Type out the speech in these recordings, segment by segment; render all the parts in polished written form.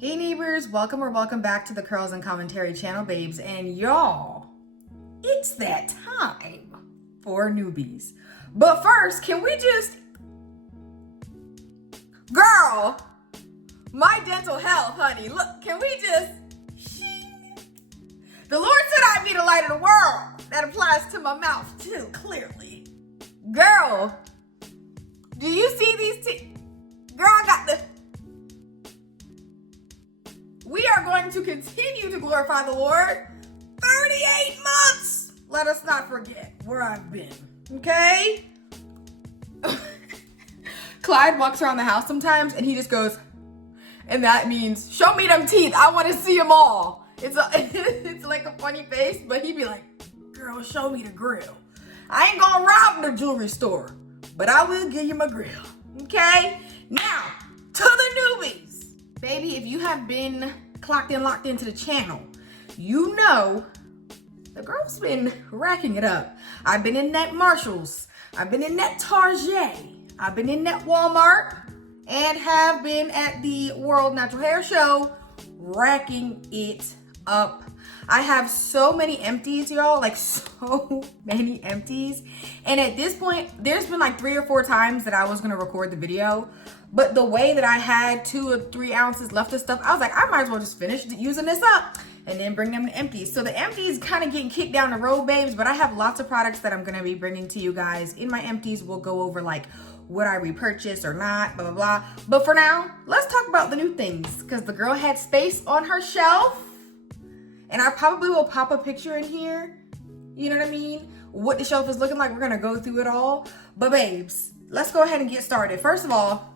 Hey neighbors, welcome or welcome back to the Curls and Commentary channel, babes. And y'all, it's that time for newbies. But first, can we just... Girl, my dental health, honey. Look, can we just... Shing. The Lord said I'd be the light of the world. That applies to my mouth too, clearly. Girl, do you see these teeth? Girl, I got the... We are going to continue to glorify the Lord. 38 months. Let us not forget where I've been, okay? Clyde walks around the house sometimes and he just goes, and that means, show me them teeth. I want to see them all. It's like a funny face, but he'd be like, girl, show me the grill. I ain't gonna rob the jewelry store, but I will give you my grill, okay? Now, to the newbies. Baby, if you have been clocked in, locked into the channel, you know the girl's been racking it up. I've been in that Marshalls. I've been in that Target. I've been in that Walmart and have been at the World Natural Hair Show racking it up. I have so many empties, y'all, like so many empties. And at this point, there's been like 3 or 4 times that I was gonna record the video, but the way that I had 2 or 3 ounces left of stuff, I was like, I might as well just finish using this up and then bring them to empties. So the empties kind of getting kicked down the road, babes, but I have lots of products that I'm gonna be bringing to you guys. In my empties, we'll go over like, would I repurchase or not, blah, blah, blah. But for now, let's talk about the new things, because the girl had space on her shelf. And I probably will pop a picture in here, you know what I mean? What the shelf is looking like, we're gonna go through it all. But babes, let's go ahead and get started. First of all,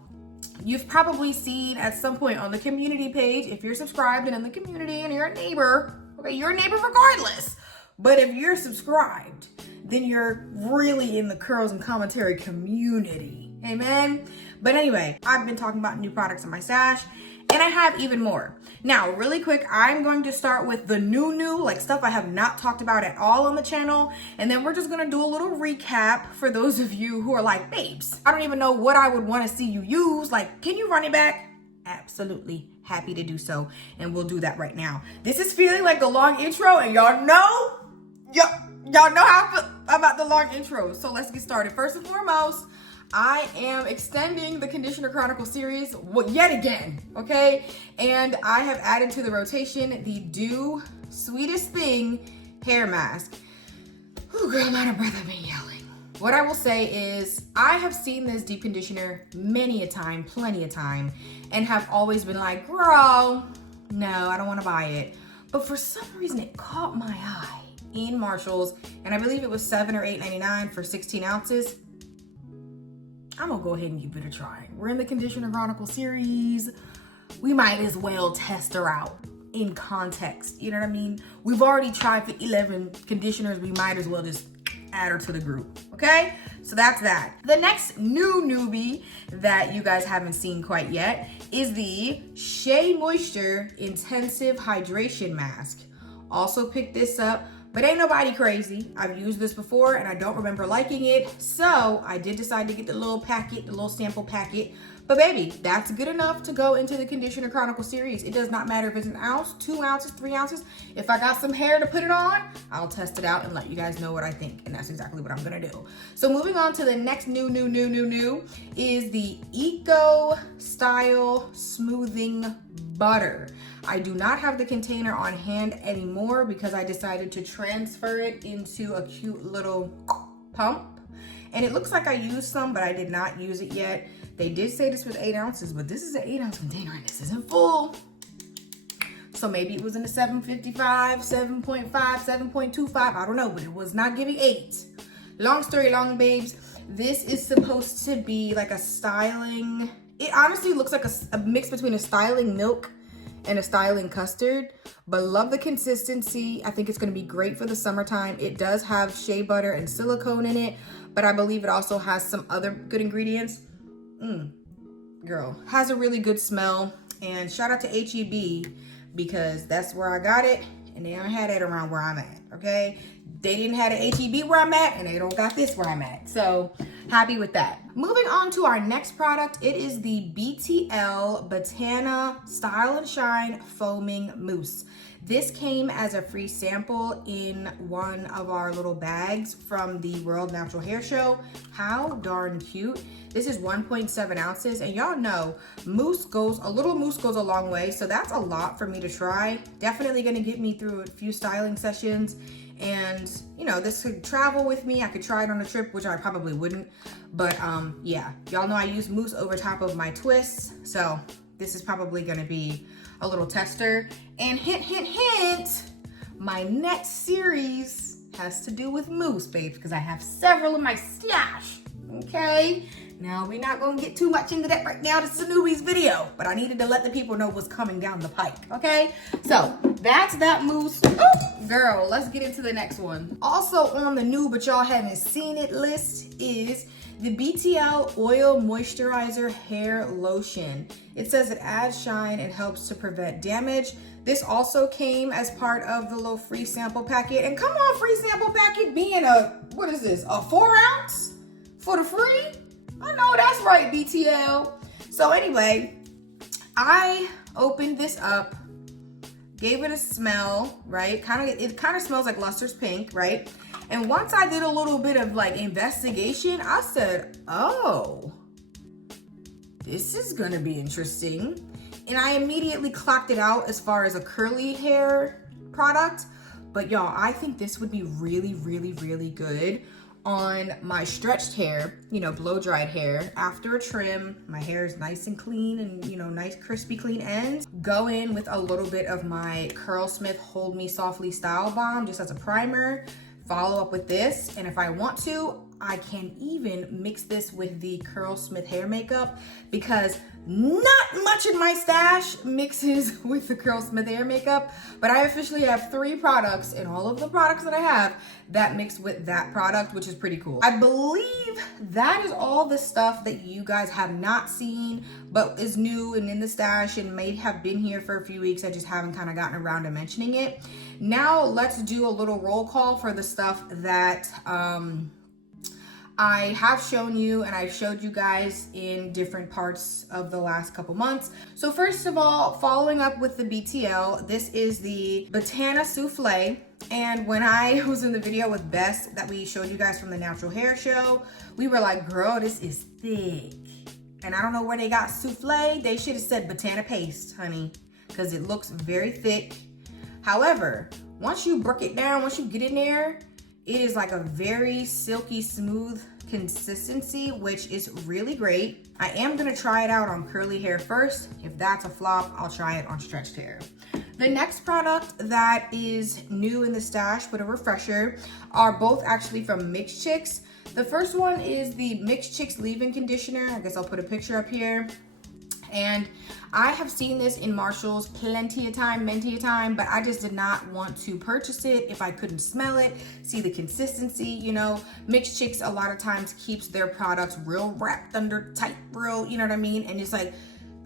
you've probably seen at some point on the community page, if you're subscribed and in the community and you're a neighbor, okay, you're a neighbor regardless. But if you're subscribed, then you're really in the Curls and Commentary community, amen? But anyway, I've been talking about new products in my stash, and I have even more. Now, really quick, I'm going to start with the new, like stuff I have not talked about at all on the channel. And then we're just gonna do a little recap for those of you who are like, babes, I don't even know what I would wanna see you use. Like, can you run it back? Absolutely happy to do so. And we'll do that right now. This is feeling like a long intro, and y'all know how I feel about the long intro. So let's get started. First and foremost, I am extending the Conditioner Chronicle series yet again, okay? And I have added to the rotation the Do Sweetest Thing hair mask. Oh, girl, I'm out of breath. I've been yelling. What I will say is I have seen this deep conditioner many a time, plenty of time, and have always been like, girl, no, I don't want to buy it. But for some reason, it caught my eye in Marshalls, and I believe it was $7 or $8.99 for 16 ounces. I'm gonna go ahead and give it a try. We're in the Conditioner Chronicle series. We might as well test her out in context. You know what I mean? We've already tried the 11 conditioners. We might as well just add her to the group, okay? So that's that. The next new newbie that you guys haven't seen quite yet is the Shea Moisture Intensive Hydration Mask. Also picked this up, but ain't nobody crazy. I've used this before and I don't remember liking it. So I did decide to get the little packet, the little sample packet. But baby, that's good enough to go into the Conditioner Chronicle series. It does not matter if it's 1 ounce, 2 ounces, 3 ounces. If I got some hair to put it on, I'll test it out and let you guys know what I think. And that's exactly what I'm gonna do. So moving on to the next new is the Eco Style Smoothing Butter. I do not have the container on hand anymore because I decided to transfer it into a cute little pump. And it looks like I used some, but I did not use it yet. They did say this was 8 ounces, but this is an 8 ounce container and this isn't full. So maybe it was in the 755, 7.5, 7.25, I don't know, but it was not giving 8. Long story long, babes. This is supposed to be like a styling, it honestly looks like a mix between a styling milk and a styling custard, but love the consistency. I think it's gonna be great for the summertime. It does have shea butter and silicone in it, but I believe it also has some other good ingredients. Girl, has a really good smell. And shout out to HEB because that's where I got it, and they don't have it around where I'm at, okay? They didn't have the HEB where I'm at, and they don't got this where I'm at. So happy with that. Moving on to our next product, it is the BTL Botana Style and Shine Foaming Mousse. This came as a free sample in one of our little bags from the World Natural Hair Show. How darn cute. This is 1.7 ounces, and y'all know a little mousse goes a long way, so that's a lot for me to try. Definitely gonna get me through a few styling sessions, and you know, this could travel with me. I could try it on a trip, which I probably wouldn't, but yeah, y'all know I use mousse over top of my twists, so this is probably gonna be a little tester. And hint, hint, hint, my next series has to do with mousse, babes, because I have several in my stash, okay? Now, we're not gonna get too much into that right now. This is a Newbies video, but I needed to let the people know what's coming down the pike, okay? So, that's that mousse. Oh, girl, let's get into the next one. Also on the new, but y'all haven't seen it list is the BTL Oil Moisturizer Hair Lotion. It says it adds shine and helps to prevent damage. This also came as part of the little free sample packet. And come on, free sample packet being what is this, a 4 ounce for the free? I know that's right, BTL. So anyway, I opened this up, gave it a smell, right? It kind of smells like Luster's Pink, right? And once I did a little bit of like investigation, I said, oh, this is gonna be interesting. And I immediately clocked it out as far as a curly hair product. But y'all, I think this would be really, really, really good on my stretched hair, you know, blow dried hair. After a trim, my hair is nice and clean and, you know, nice crispy clean ends. Go in with a little bit of my Curlsmith Hold Me Softly Style Balm just as a primer. Follow up with this, and if I want to, I can even mix this with the Curlsmith hair makeup, because not much in my stash mixes with the Curlsmith hair makeup, but I officially have 3 products in all of the products that I have that mix with that product, which is pretty cool. I believe that is all the stuff that you guys have not seen, but is new and in the stash and may have been here for a few weeks. I just haven't kind of gotten around to mentioning it. Now let's do a little roll call for the stuff that I have shown you and I've showed you guys in different parts of the last couple months. So first of all, following up with the BTL, this is the Botana Souffle. And when I was in the video with Bess that we showed you guys from the Natural Hair Show, we were like, girl, this is thick. And I don't know where they got souffle. They should have said Botana paste, honey, because it looks very thick. However, once you break it down, once you get in there, it is like a very silky smooth consistency, which is really great. I am gonna try it out on curly hair first. If that's a flop, I'll try it on stretched hair. The next product that is new in the stash, but a refresher, are both actually from Mixed Chicks. The first one is the Mixed Chicks leave-in conditioner. I guess I'll put a picture up here. And I have seen this in Marshall's plenty of time, but I just did not want to purchase it if I couldn't smell it, see the consistency, you know. Mixed Chicks a lot of times keeps their products real wrapped under tight, real, you know what I mean? And it's like,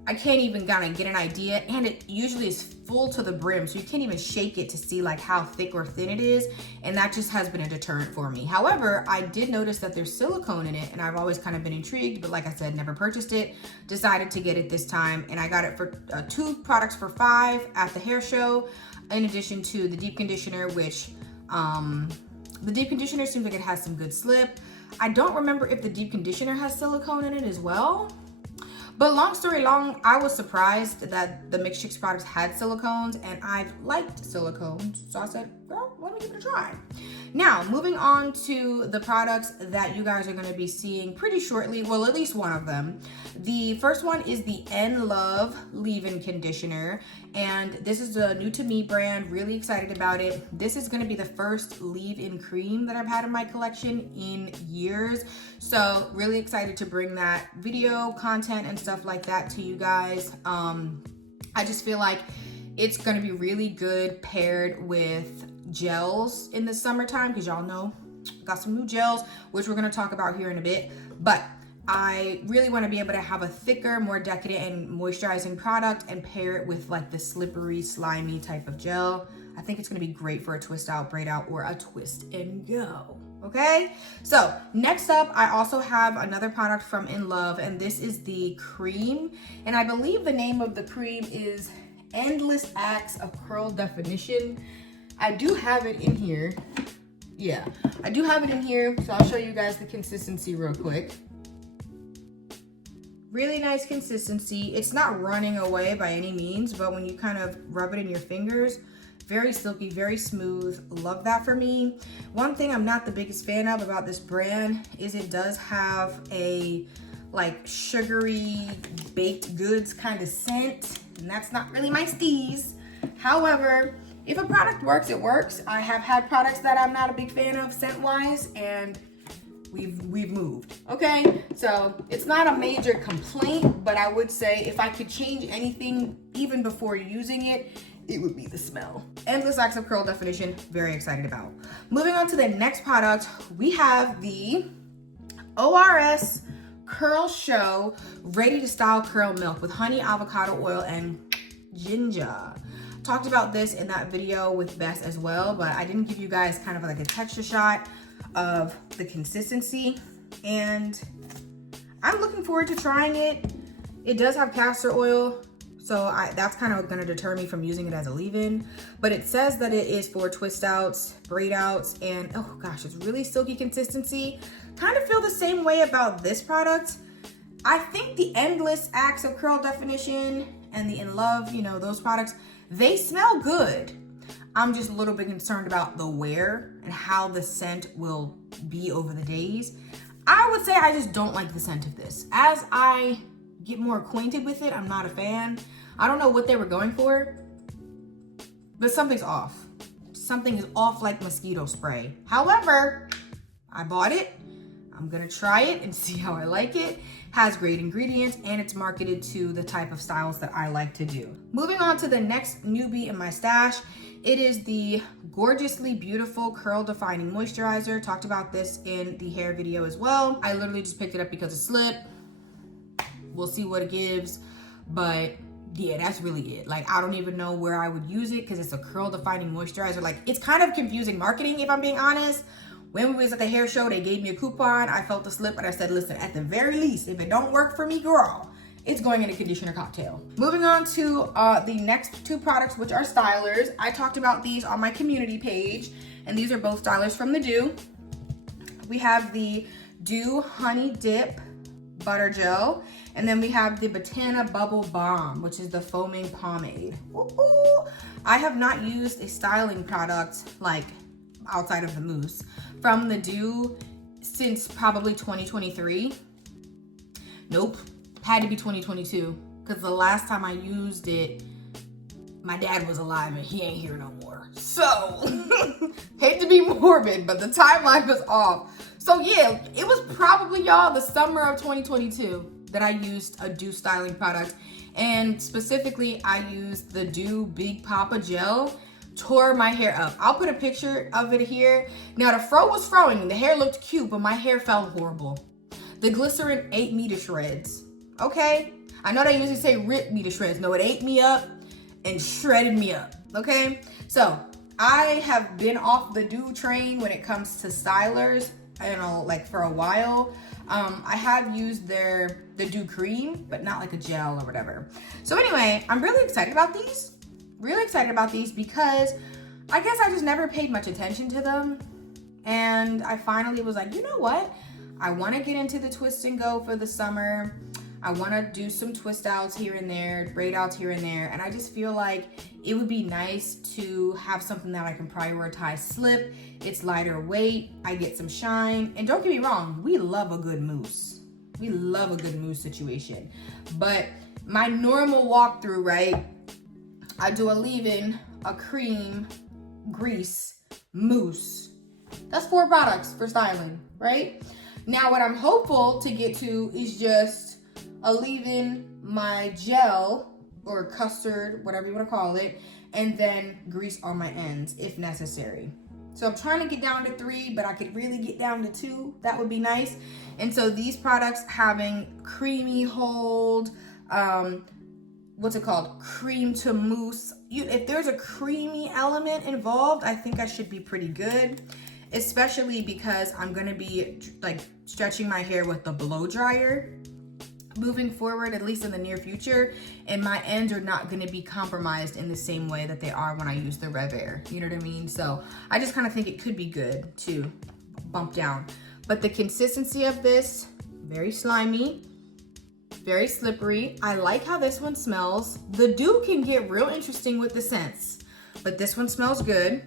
I can't even kind of get an idea, and it usually is full to the brim, so you can't even shake it to see like how thick or thin it is, and that just has been a deterrent for me. However, I did notice that there's silicone in it, and I've always kind of been intrigued, but like I said, never purchased it. Decided to get it this time, and I got it for 2 products for $5 at the hair show, in addition to the deep conditioner, which the deep conditioner seems like it has some good slip. I don't remember if the deep conditioner has silicone in it as well. But long story long, I was surprised that the Mixed Chicks products had silicones, and I've liked silicones. So I said, well, let me give it a try. Now, moving on to the products that you guys are gonna be seeing pretty shortly, well, at least one of them. The first one is the N Love Leave-In Conditioner, and this is a new to me brand, really excited about it. This is gonna be the first leave-in cream that I've had in my collection in years. So really excited to bring that video content and stuff like that to you guys. I just feel like it's gonna be really good paired with gels in the summertime, because y'all know got some new gels, which we're gonna talk about here in a bit. But I really want to be able to have a thicker, more decadent and moisturizing product and pair it with like the slippery, slimy type of gel. I think it's gonna be great for a twist out, braid out, or a twist and go. Okay, so next up, I also have another product from In Love, and this is the cream. And I believe the name of the cream is Endless Acts of Curl Definition. I do have it in here. Yeah, I do have it in here, so I'll show you guys the consistency real quick. Really nice consistency. It's not running away by any means, but when you kind of rub it in your fingers, very silky, very smooth. Love that for me. One thing I'm not the biggest fan of about this brand is it does have a like sugary baked goods kind of scent, and that's not really my steez. However, if a product works, it works. I have had products that I'm not a big fan of scent-wise, and we've moved, okay? So it's not a major complaint, but I would say if I could change anything even before using it, it would be the smell. Endless Acts of Curl Definition, very excited about. Moving on to the next product, we have the ORS Curl Show Ready to Style Curl Milk with honey, avocado oil, and ginger. Talked about this in that video with Bess as well, but I didn't give you guys kind of like a texture shot of the consistency, and I'm looking forward to trying it. It does have castor oil, so that's kind of going to deter me from using it as a leave-in, but it says that it is for twist outs, braid outs, and oh gosh, it's really silky consistency. Kind of feel the same way about this product. I think the Endless Acts of Curl Definition and the In Love, you know, those products, they smell good. I'm just a little bit concerned about the wear and how the scent will be over the days. I would say I just don't like the scent of this. As I get more acquainted with it, I'm not a fan. I don't know what they were going for, but something's off. Something is off like mosquito spray. However, I bought it. I'm gonna try it and see how I like it. Has great ingredients, and it's marketed to the type of styles that I like to do. Moving on to the next newbie in my stash, it is the Gorgeously Beautiful Curl Defining Moisturizer. Talked about this in the hair video as well. I literally just picked it up because it slipped. We'll see what it gives, but yeah, that's really it. Like, I don't even know where I would use it because it's a curl defining moisturizer. Like, it's kind of confusing marketing, if I'm being honest. When we was at the hair show, they gave me a coupon. I felt the slip, and I said, listen, at the very least, if it don't work for me, girl, it's going in a conditioner cocktail. Moving on to the next two products, which are stylers. I talked about these on my community page, and these are both stylers from the Dew. We have the Dew Honey Dip Butter Gel, and then we have the Botana Bubble Balm, which is the foaming pomade. Ooh. I have not used a styling product like outside of the mousse from the Dew since probably 2023. Nope, had to be 2022, because the last time I used it, my dad was alive and he ain't here no more. So, hate to be morbid, but the timeline was off. So yeah, it was probably, y'all, the summer of 2022 that I used a Dew styling product. And specifically, I used the Dew Big Papa Gel. Tore my hair up. I'll put a picture of it here. Now, the fro was froing. The hair looked cute, but my hair felt horrible. The glycerin ate me to shreds. Okay? I know they usually say rip me to shreds. No, it ate me up and shredded me up. Okay? So, I have been off the Dew train when it comes to stylers, I don't know, like for a while. I have used the Dew cream, but not like a gel or whatever. So anyway, I'm really excited about these. Really excited about these because I guess I just never paid much attention to them. And I finally was like, you know what? I want to get into the twist and go for the summer. I want to do some twist outs here and there, braid outs here and there. And I just feel like it would be nice to have something that I can prioritize slip. It's lighter weight. I get some shine. And don't get me wrong, we love a good mousse. We love a good mousse situation. But my normal walkthrough, right? I do a leave-in, a cream, grease, mousse. That's 4 products for styling, right? Now, what I'm hopeful to get to is just a leave-in, my gel, or custard, whatever you want to call it, and then grease on my ends, if necessary. So I'm trying to get down to 3, but I could really get down to 2. That would be nice. And so these products having creamy hold, what's it called? Cream to mousse. If there's a creamy element involved, I think I should be pretty good. especially because I'm gonna be like stretching my hair with the blow dryer moving forward, at least in the near future, and my ends are not going to be compromised in the same way that they are when I use the Rev Air. You know what I mean? So I just kind of think it could be good to bump down. But the consistency of this, very slimy, very slippery. I like how this one smells. The dew can get real interesting with the scents, but this one smells good.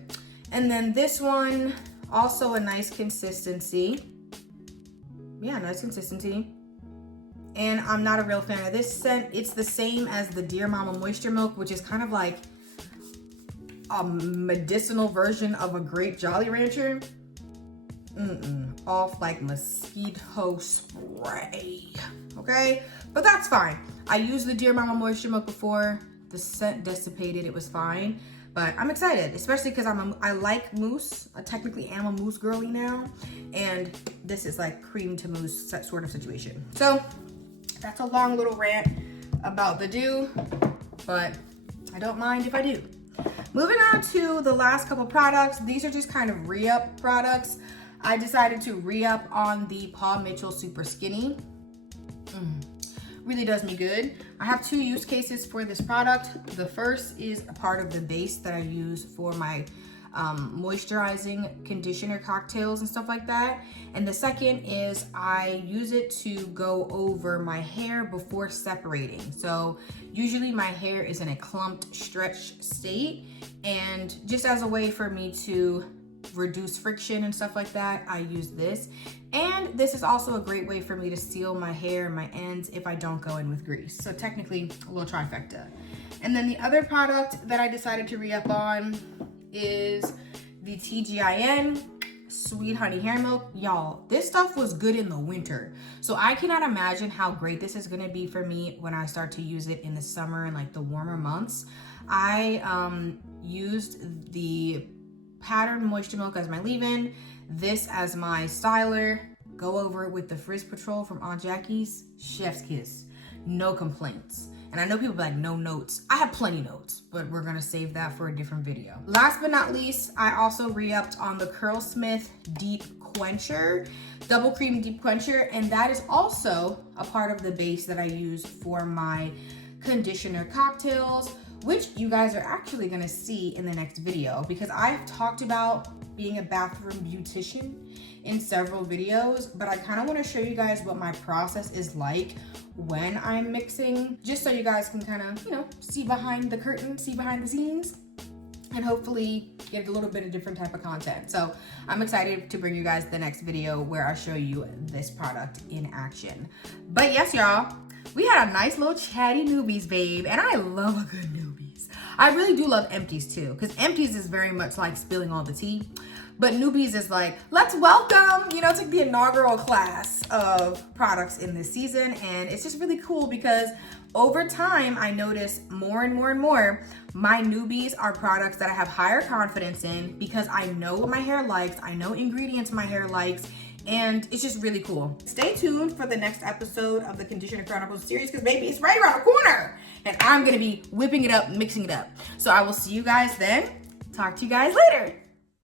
And then this one, also a nice consistency. Yeah, nice consistency. And I'm not a real fan of this scent. It's the same as the Dear Mama Moisture Milk, which is kind of like a medicinal version of a grape Jolly Rancher. Off like mosquito spray, okay? But that's fine. I used the Dear Mama Moisture Milk before. The scent dissipated, it was fine. But I'm excited, especially because I like mousse. I technically am a mousse girly now. And this is like cream to mousse sort of situation. So that's a long little rant about the dew, but I don't mind if I do. Moving on to the last couple products. These are just kind of re-up products. I decided to re-up on the Paul Mitchell Super Skinny. Really does me good. I have two use cases for this product. The first is a part of the base that I use for my moisturizing conditioner cocktails and stuff like that. And the second is I use it to go over my hair before separating. So usually my hair is in a clumped, stretched state, and just as a way for me to reduce friction and stuff like that, I use this. And this is also a great way for me to seal my hair and my ends if I don't go in with grease. So technically a little trifecta. And then the other product that I decided to re-up on is the TGIN Sweet Honey Hair Milk. Y'all, this stuff was good in the winter. So I cannot imagine how great this is gonna be for me when I start to use it in the summer and like the warmer months. I used the Pattern Moisture Milk as my leave-in, this as my styler, go over it with the Frizz Patrol from Aunt Jackie's, chef's kiss, no complaints. And I know people be like, no notes. I have plenty notes, but we're gonna save that for a different video. Last but not least, I also re-upped on the Curlsmith Deep Quencher, Double Cream Deep Quencher, and that is also a part of the base that I use for my conditioner cocktails, which you guys are actually gonna see in the next video, because I've talked about being a bathroom beautician in several videos, but I kind of want to show you guys what my process is like when I'm mixing, just so you guys can kind of, you know, see behind the curtain, see behind the scenes, and hopefully get a little bit of different type of content. So I'm excited to bring you guys the next video where I show you this product in action. But yes, y'all, we had a nice little chatty Newbies, babe, and I love a good Newbies. I really do love empties too, because empties is very much like spilling all the tea. But Newbies is like, let's welcome, you know, it's like the inaugural class of products in this season. And it's just really cool because over time, I notice more and more and more, my Newbies are products that I have higher confidence in because I know what my hair likes. I know ingredients my hair likes. And it's just really cool. Stay tuned for the next episode of the Conditioner Chronicles series because baby, it's right around the corner. And I'm gonna be whipping it up, mixing it up. So I will see you guys then. Talk to you guys later.